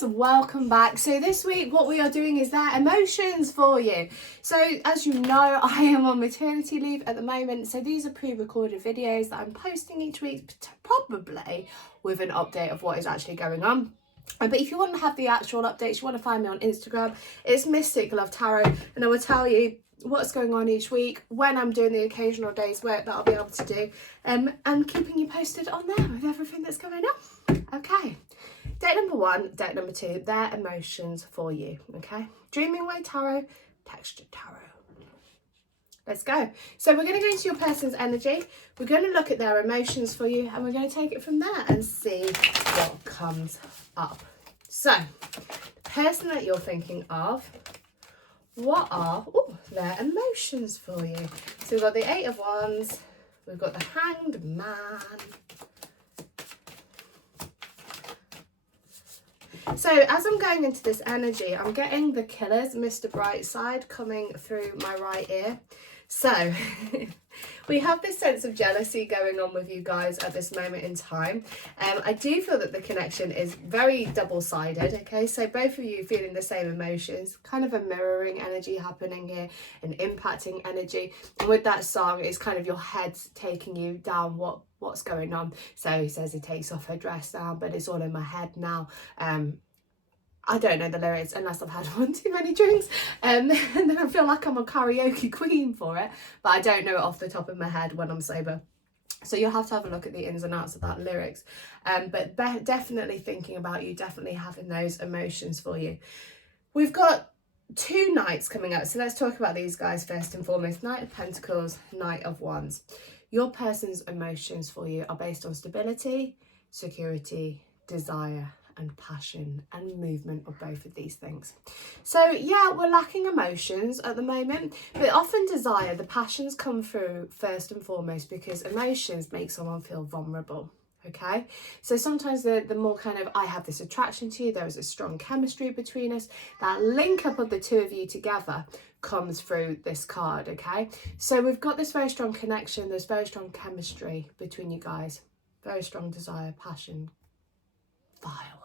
guys, welcome back. So this week what we are doing is their emotions for you. So as you know, I am on maternity leave at the moment, so these are pre-recorded videos that I'm posting each week, probably with an update of what is actually going on. But if you want to have the actual updates, you want to find me on Instagram, it's Mystic Love Tarot, and I will tell you what's going on each week, when I'm doing the occasional day's work that I'll be able to do, and keeping you posted on there with everything that's going on. Okay, deck number 1, deck number 2, their emotions for you. Okay, Dreaming Way Tarot, Textured Tarot. Let's go. So we're going to go into your person's energy, we're going to look at their emotions for you, and we're going to take it from there and see what comes up. So the person that you're thinking of, what are their emotions for you? So we've got the 8 of Wands, we've got the Hanged Man. So as I'm going into this energy, I'm getting the Killers, Mr. Brightside, coming through my right ear. So we have this sense of jealousy going on with you guys at this moment in time. I do feel that the connection is very double-sided, okay? So both of you feeling the same emotions, kind of a mirroring energy happening here, an impacting energy. And with that song, it's kind of your head taking you down what's going on. So he says he takes off her dress now, but it's all in my head now. I don't know the lyrics unless I've had one too many drinks, and then I feel like I'm a karaoke queen for it, but I don't know it off the top of my head when I'm sober. So you'll have to have a look at the ins and outs of that lyrics, but definitely thinking about you, definitely having those emotions for you. We've got 2 Knights coming up, so let's talk about these guys first and foremost. Knight of Pentacles, Knight of Wands. Your person's emotions for you are based on stability, security, desire, and passion and movement of both of these things. So yeah, we're lacking emotions at the moment, but often desire, the passions come through first and foremost, because emotions make someone feel vulnerable. Okay, so sometimes the more kind of, I have this attraction to you, there is a strong chemistry between us, that link up of the two of you together comes through this card. Okay, so we've got this very strong connection, there's very strong chemistry between you guys, very strong desire, passion, fireworks.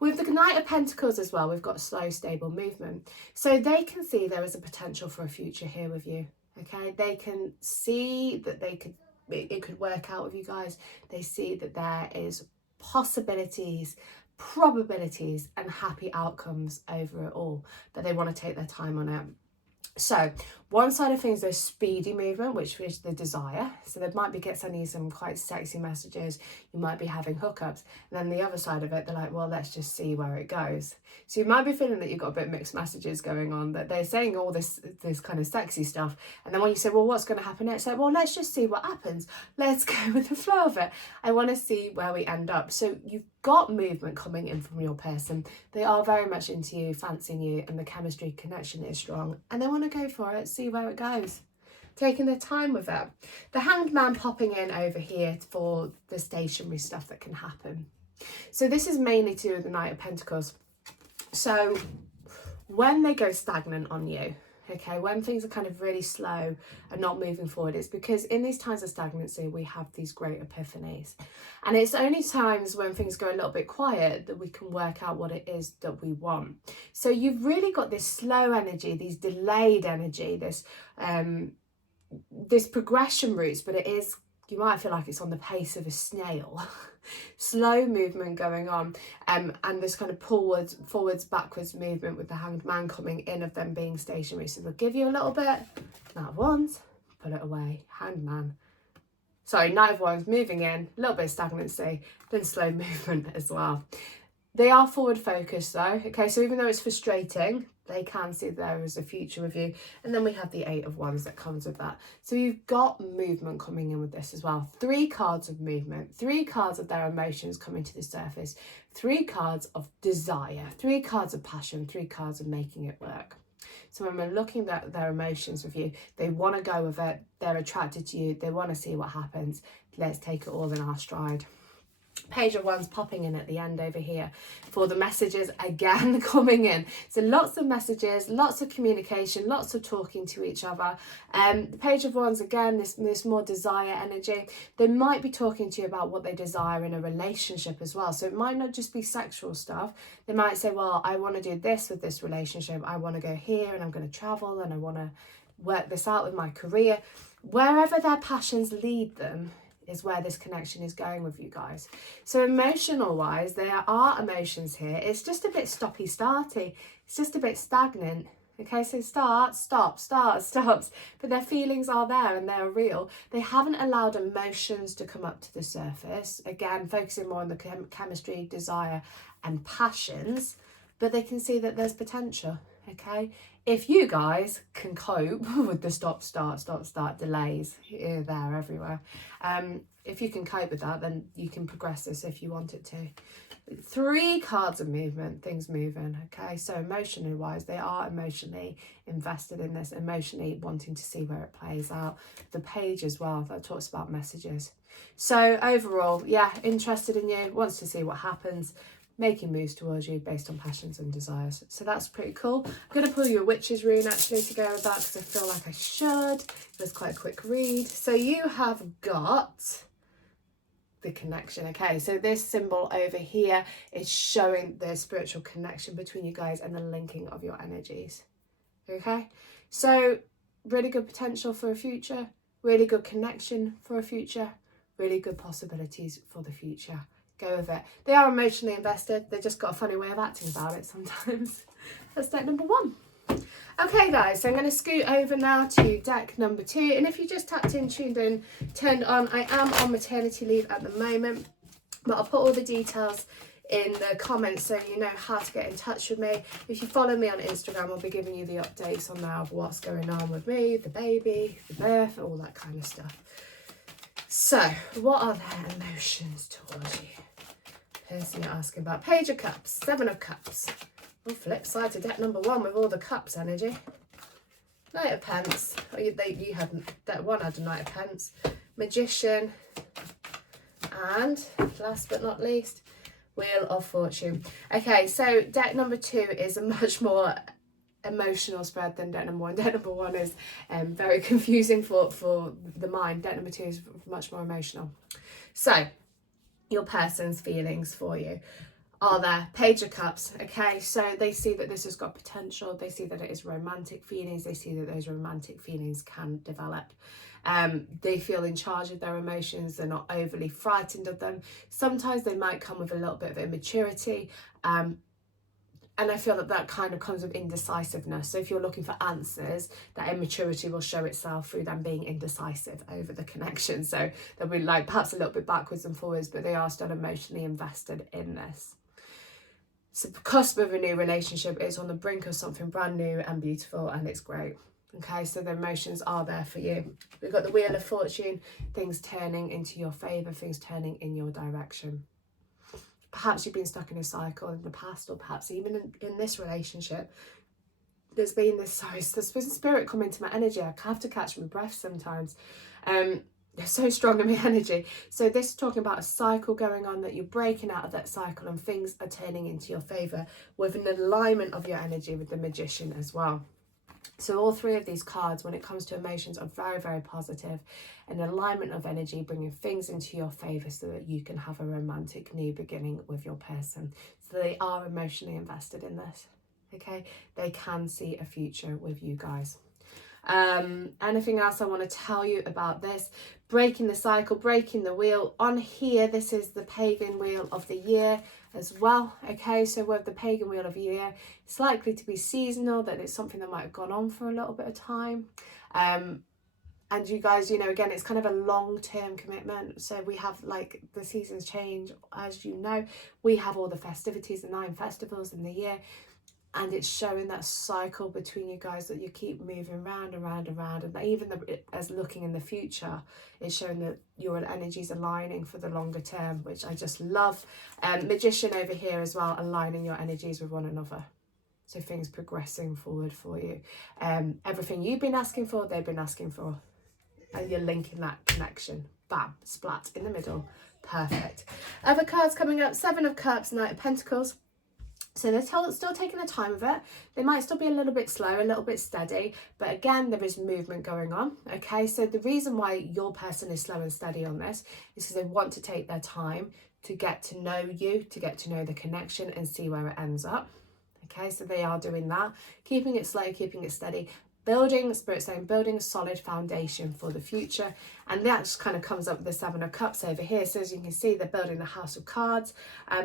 With the Knight of Pentacles as well, we've got slow, stable movement. So they can see there is a potential for a future here with you. Okay, they can see that it could work out with you guys. They see that there is possibilities, probabilities, and happy outcomes over it all, but they want to take their time on it. So one side of things, there's speedy movement, which is the desire. So they might be sending you some quite sexy messages. You might be having hookups. And then the other side of it, they're like, well, let's just see where it goes. So you might be feeling that you've got a bit mixed messages going on, that they're saying all this kind of sexy stuff. And then when you say, well, what's going to happen next? Like, well, let's just see what happens. Let's go with the flow of it. I want to see where we end up. So you've got movement coming in from your person. They are very much into you, fancying you, and the chemistry connection is strong. And they want to go for it, see where it goes. Taking their time with it. The Hanged Man popping in over here for the stationary stuff that can happen. So this is mainly to do with the Knight of Pentacles. So when they go stagnant on you, okay, when things are kind of really slow and not moving forward, it's because in these times of stagnancy, we have these great epiphanies. And it's only times when things go a little bit quiet that we can work out what it is that we want. So you've really got this slow energy, these delayed energy, this progression routes, but it is, you might feel like it's on the pace of a snail. Slow movement going on, and this kind of forwards, backwards movement with the Hanged Man coming in of them being stationary. So they'll give you a little bit, Knight of Wands, put it away, Hanged Man. Sorry, Knight of Wands moving in, a little bit of stagnancy, then slow movement as well. They are forward focused though, okay, so even though it's frustrating, they can see there is a future with you. And then we have the 8 of Wands that comes with that. So you've got movement coming in with this as well. 3 cards of movement, 3 cards of their emotions coming to the surface, 3 cards of desire, 3 cards of passion, 3 cards of making it work. So when we're looking at their emotions with you, they want to go with it, they're attracted to you, they want to see what happens. Let's take it all in our stride. Page of Wands popping in at the end over here for the messages again coming in. So lots of messages, lots of communication, lots of talking to each other. The Page of Wands again, this more desire energy. They might be talking to you about what they desire in a relationship as well. So it might not just be sexual stuff. They might say, well, I want to do this with this relationship. I want to go here and I'm going to travel and I want to work this out with my career. Wherever their passions lead them is where this connection is going with you guys. So emotional wise, there are emotions here. It's just a bit stoppy-starty. It's just a bit stagnant. Okay, so start, stop, start, stops. But their feelings are there and they're real. They haven't allowed emotions to come up to the surface. Again, focusing more on the chemistry, desire and passions. But they can see that there's potential. Okay, if you guys can cope with the stop, start delays here, there, everywhere, if you can cope with that, then you can progress this if you want it to. 3 cards of movement, things moving. Okay, so emotionally wise, they are emotionally invested in this, emotionally wanting to see where it plays out. The page as well, that talks about messages. So overall, yeah, interested in you, wants to see what happens, making moves towards you based on passions and desires. So that's pretty cool. I'm going to pull you a witch's rune actually to go with that because I feel like I should. It was quite a quick read. So you have got the connection. Okay, so this symbol over here is showing the spiritual connection between you guys and the linking of your energies. Okay, so really good potential for a future, really good connection for a future, really good possibilities for the future. Go with it. They are emotionally invested. They've just got a funny way of acting about it sometimes. That's deck number 1. Okay guys, so I'm going to scoot over now to deck number 2. And if you just tapped in, tuned in, turned on, I am on maternity leave at the moment. But I'll put all the details in the comments so you know how to get in touch with me. If you follow me on Instagram, I'll be giving you the updates on now of what's going on with me, the baby, the birth, all that kind of stuff. So, what are their emotions towards you? Person you're asking about. Page of Cups, 7 of Cups. Oh, flip side to deck number 1 with all the cups energy. Knight of Pence. Oh, you had deck 1 had a Knight of Pence. Magician. And last but not least, Wheel of Fortune. Okay, so deck number 2 is a much more emotional spread than deck number 1. Deck number 1 is very confusing for the mind. Deck number 2 is much more emotional. So your person's feelings for you are there. Page of Cups. Okay, so they see that this has got potential. They see that it is romantic feelings. They see that those romantic feelings can develop. They feel in charge of their emotions. They're not overly frightened of them. Sometimes they might come with a little bit of immaturity. And I feel that that kind of comes with indecisiveness. So if you're looking for answers, that immaturity will show itself through them being indecisive over the connection. So they'll be like perhaps a little bit backwards and forwards, but they are still emotionally invested in this. So the cusp of a new relationship is on the brink of something brand new and beautiful, and it's great. Okay, so the emotions are there for you. We've got the Wheel of Fortune, things turning into your favour, things turning in your direction. Perhaps you've been stuck in a cycle in the past, or perhaps even in this relationship. There's been spirit come into my energy. I have to catch my breath sometimes. They're so strong in my energy. So this is talking about a cycle going on, that you're breaking out of that cycle and things are turning into your favour with an alignment of your energy with the Magician as well. So all 3 of these cards, when it comes to emotions, are very, very positive. An alignment of energy, bringing things into your favour so that you can have a romantic new beginning with your person. So they are emotionally invested in this. Okay, they can see a future with you guys. Anything else I want to tell you about this? Breaking the cycle, breaking the wheel. On here, this is the pagan wheel of the year as well. Okay, so with the pagan wheel of the year, it's likely to be seasonal, that it's something that might have gone on for a little bit of time. And you guys, you know, again, it's kind of a long-term commitment. So we have, like, the seasons change, as you know. We have all the festivities, the 9 festivals in the year. And it's showing that cycle between you guys, that you keep moving round and round and round. And even as looking in the future, it's showing that your energy's aligning for the longer term, which I just love. Magician over here as well, aligning your energies with one another. So things progressing forward for you. Everything you've been asking for, they've been asking for. and you're linking that connection. Bam, splat in the middle. Perfect. Other cards coming up, 7 of Cups, Knight of Pentacles. So they're still taking their time with it. They might still be a little bit slow, a little bit steady, but again, there is movement going on. Okay, so the reason why your person is slow and steady on this is because they want to take their time to get to know you, to get to know the connection and see where it ends up. Okay, so they are doing that, keeping it slow, keeping it steady, building, Spirit's saying, building a solid foundation for the future. And that just kind of comes up with the 7 of Cups over here. So as you can see, they're building the House of Cards.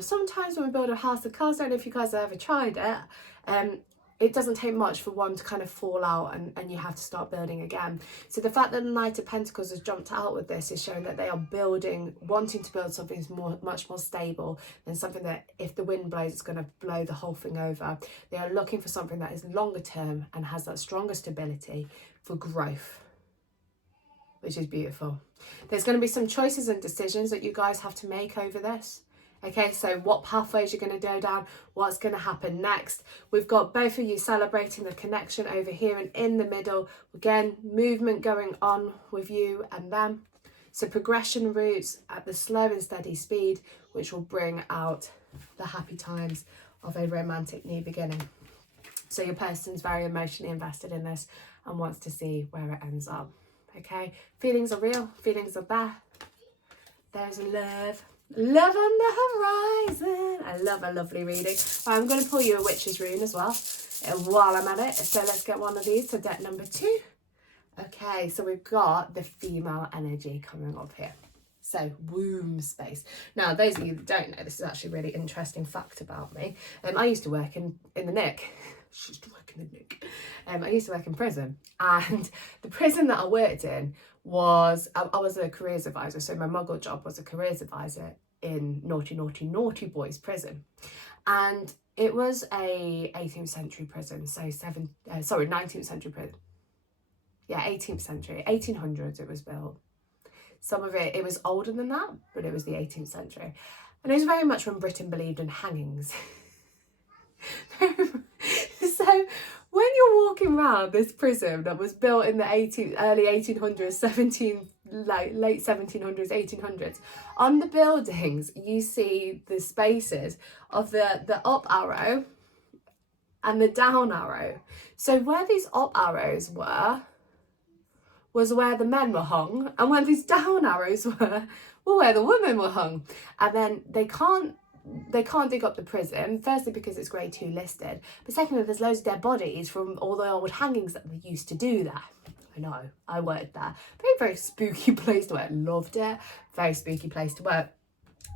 Sometimes when we build a House of Cards, I don't know if you guys have ever tried it, it doesn't take much for one to kind of fall out and you have to start building again. So the fact that the Knight of Pentacles has jumped out with this is showing that they are building, wanting to build something much more stable than something that if the wind blows, it's going to blow the whole thing over. They are looking for something that is longer term and has that stronger stability for growth, which is beautiful. There's going to be some choices and decisions that you guys have to make over this. Okay, so what pathways you're going to go down, what's going to happen next. We've got both of you celebrating the connection over here, and in the middle, again, movement going on with you and them. So progression routes at the slow and steady speed, which will bring out the happy times of a romantic new beginning. So your person's very emotionally invested in this and wants to see where it ends up. Okay, feelings are real, feelings are there. There's love. Love on the horizon. I love a lovely reading. I'm going to pull you a witch's rune as well while I'm at it. So let's get one of these. So deck number 2. Okay, so we've got the female energy coming up here. So womb space. Now, those of you that don't know, this is actually a really interesting fact about me. I used to work in the Nick. I used to work in the Nick. I used to work in prison, and the prison that I worked in was, I was a careers advisor. So my muggle job was a careers advisor in naughty boys prison. And it was a 18th century prison. So 19th century prison. Yeah, 18th century, 1800s it was built. Some of it was older than that, but it was the 18th century. And it was very much when Britain believed in hangings. So when you're walking around this prison that was built in the early 1800s, late 1700s, 1800s, on the buildings you see the spaces of the up arrow and the down arrow. So where these up arrows was where the men were hung, and where these down arrows were where the women were hung. And then they can't dig up the prison, firstly because it's grade 2 listed, but secondly there's loads of dead bodies from all the old hangings that they used to do there. I know, I worked there. Very spooky place to work. Loved it. Very spooky place to work.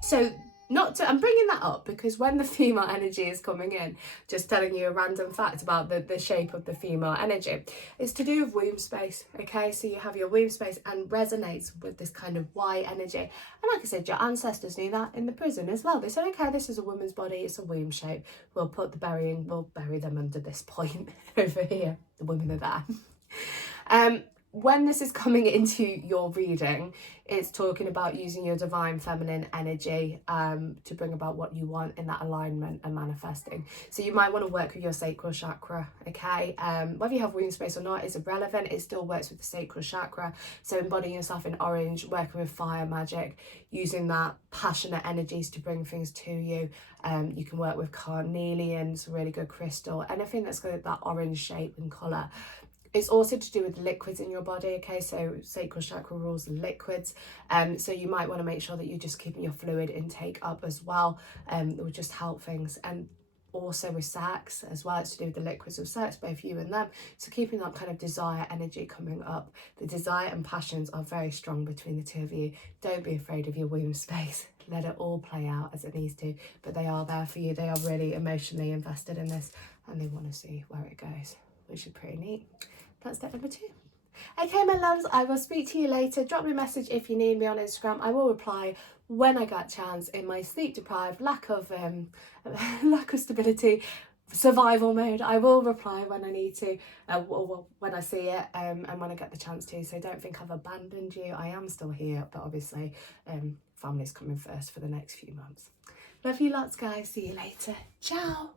So I'm bringing that up because when the female energy is coming in, just telling you a random fact about the shape of the female energy, it's to do with womb space. Okay, so you have your womb space and resonates with this kind of Y energy. And like I said, your ancestors knew that in the prison as well. They said, okay, this is a woman's body, it's a womb shape. We'll bury them under this point over here. The women are there. When this is coming into your reading, it's talking about using your divine feminine energy to bring about what you want in that alignment and manifesting. So you might want to work with your sacral chakra, okay? Whether you have womb space or not is irrelevant. It still works with the sacral chakra. So embodying yourself in orange, working with fire magic, using that passionate energies to bring things to you. You can work with carnelian, it's a really good crystal. Anything that's got that orange shape and colour. It's also to do with liquids in your body, okay? So sacral chakra rules liquids. So you might want to make sure that you're just keeping your fluid intake up as well. It will just help things. And also with sex as well, it's to do with the liquids of sex, both you and them. So keeping that kind of desire energy coming up. The desire and passions are very strong between the two of you. Don't be afraid of your womb space. Let it all play out as it needs to. But they are there for you. They are really emotionally invested in this and they want to see where it goes, which is pretty neat. That's step number 2. Okay, my loves, I will speak to you later. Drop me a message if you need me on Instagram. I will reply when I get a chance in my sleep deprived, lack of stability, survival mode. I will reply when I need to, or when I see it, and when I get the chance to. So don't think I've abandoned you. I am still here, but obviously family's coming first for the next few months. Love you lots, guys. See you later. Ciao.